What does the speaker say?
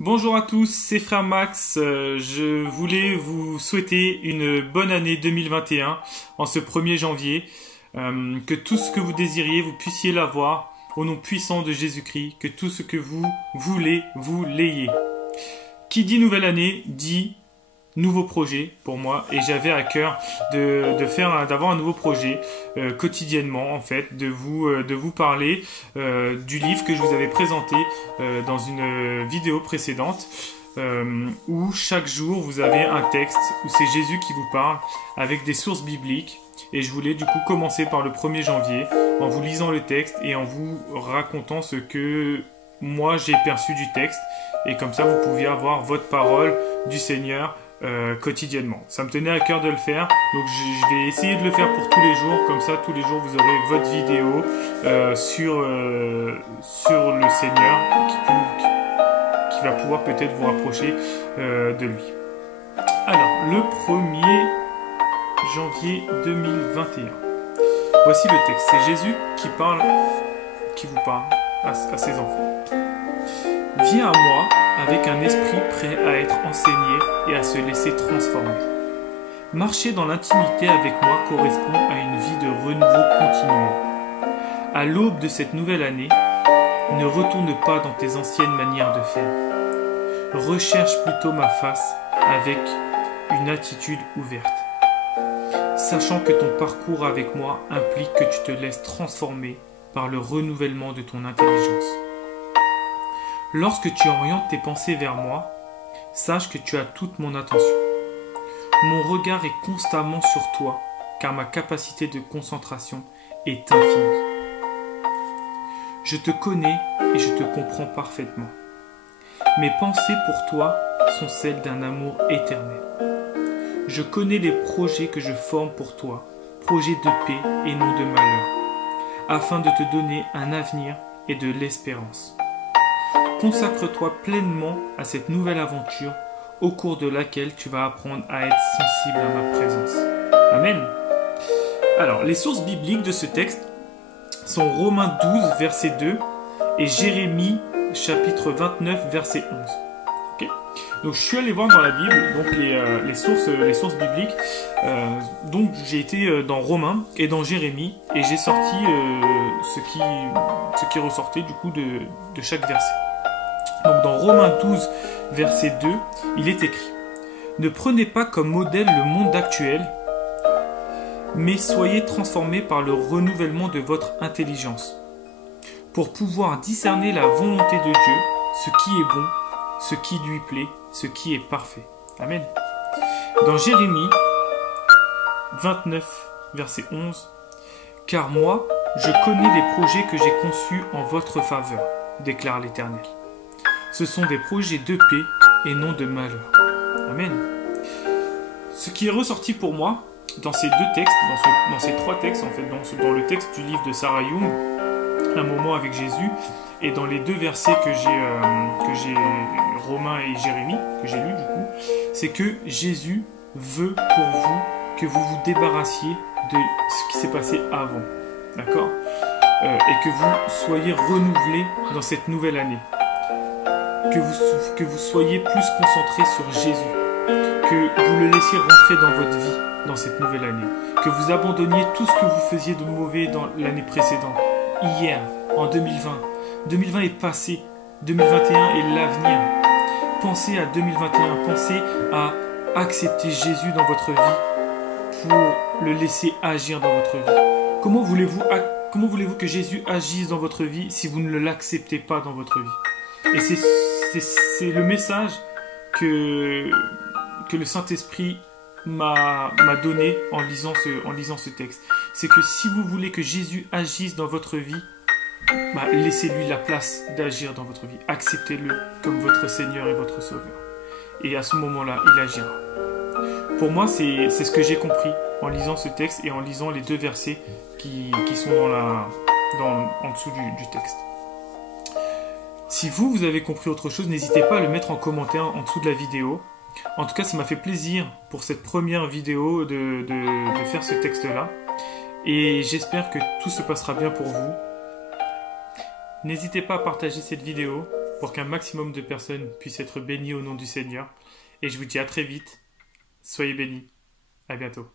Bonjour à tous, c'est Frère Max. Je voulais vous souhaiter une bonne année 2021 en ce 1er janvier. Que tout ce que vous désiriez, vous puissiez l'avoir au nom puissant de Jésus-Christ. Que tout ce que vous voulez, vous l'ayez. Qui dit nouvelle année, dit nouveau projet pour moi. Et j'avais à cœur d'avoir un nouveau projet quotidiennement, en fait, de vous parler du livre que je vous avais présenté dans une vidéo précédente, où chaque jour vous avez un texte où c'est Jésus qui vous parle avec des sources bibliques. Et je voulais du coup commencer par le 1er janvier en vous lisant le texte et en vous racontant ce que moi j'ai perçu du texte. Et comme ça vous pouviez avoir votre parole du Seigneur quotidiennement. Ça me tenait à cœur de le faire, donc je vais essayer de le faire pour tous les jours, comme ça tous les jours vous aurez votre vidéo sur le Seigneur qui va pouvoir peut-être vous rapprocher de lui. Alors, le 1er janvier 2021. Voici le texte, c'est Jésus qui vous parle à ses enfants. Viens à moi avec un esprit prêt à être enseigné et à se laisser transformer. Marcher dans l'intimité avec moi correspond à une vie de renouveau continuel. À l'aube de cette nouvelle année, ne retourne pas dans tes anciennes manières de faire. Recherche plutôt ma face avec une attitude ouverte. Sachant que ton parcours avec moi implique que tu te laisses transformer par le renouvellement de ton intelligence. Lorsque tu orientes tes pensées vers moi, sache que tu as toute mon attention. Mon regard est constamment sur toi, car ma capacité de concentration est infinie. Je te connais et je te comprends parfaitement. Mes pensées pour toi sont celles d'un amour éternel. Je connais les projets que je forme pour toi, projets de paix et non de malheur, afin de te donner un avenir et de l'espérance. Consacre-toi pleinement à cette nouvelle aventure au cours de laquelle tu vas apprendre à être sensible à ma présence. Amen. Alors, les sources bibliques de ce texte sont Romains 12, verset 2 et Jérémie, chapitre 29, verset 11. Okay. Donc, je suis allé voir dans la Bible donc les sources bibliques. Donc, j'ai été dans Romains et dans Jérémie et j'ai sorti ce qui ressortait du coup de chaque verset. Donc dans Romains 12, verset 2, il est écrit « Ne prenez pas comme modèle le monde actuel, mais soyez transformés par le renouvellement de votre intelligence, pour pouvoir discerner la volonté de Dieu, ce qui est bon, ce qui lui plaît, ce qui est parfait. » Amen. Dans Jérémie 29, verset 11, « Car moi, je connais les projets que j'ai conçus en votre faveur, déclare l'Éternel. Ce sont des projets de paix et non de malheur. » Amen. Ce qui est ressorti pour moi dans ces deux textes, dans ces trois textes, en fait, dans le texte du livre de Sarah Young, Un moment avec Jésus, et dans les deux versets que j'ai Romains et Jérémie, que j'ai lus du coup, c'est que Jésus veut pour vous que vous vous débarrassiez de ce qui s'est passé avant. D'accord ? Et que vous soyez renouvelés dans cette nouvelle année. Que vous soyez plus concentrés sur Jésus, que vous le laissiez rentrer dans votre vie dans cette nouvelle année, que vous abandonniez tout ce que vous faisiez de mauvais dans l'année précédente, hier, en 2020. 2020 est passé, 2021 est l'avenir. Pensez à 2021, pensez à accepter Jésus dans votre vie pour le laisser agir dans votre vie. Comment voulez-vous que Jésus agisse dans votre vie si vous ne l'acceptez pas dans votre vie? Et c'est le message que le Saint-Esprit m'a donné en lisant ce texte. C'est que si vous voulez que Jésus agisse dans votre vie, laissez-lui la place d'agir dans votre vie. Acceptez-le comme votre Seigneur et votre Sauveur. Et à ce moment-là, il agira. Pour moi, c'est ce que j'ai compris en lisant ce texte et en lisant les deux versets qui sont en dessous du texte. Si vous avez compris autre chose, n'hésitez pas à le mettre en commentaire en dessous de la vidéo. En tout cas, ça m'a fait plaisir pour cette première vidéo de faire ce texte-là. Et j'espère que tout se passera bien pour vous. N'hésitez pas à partager cette vidéo pour qu'un maximum de personnes puissent être bénies au nom du Seigneur. Et je vous dis à très vite. Soyez bénis. À bientôt.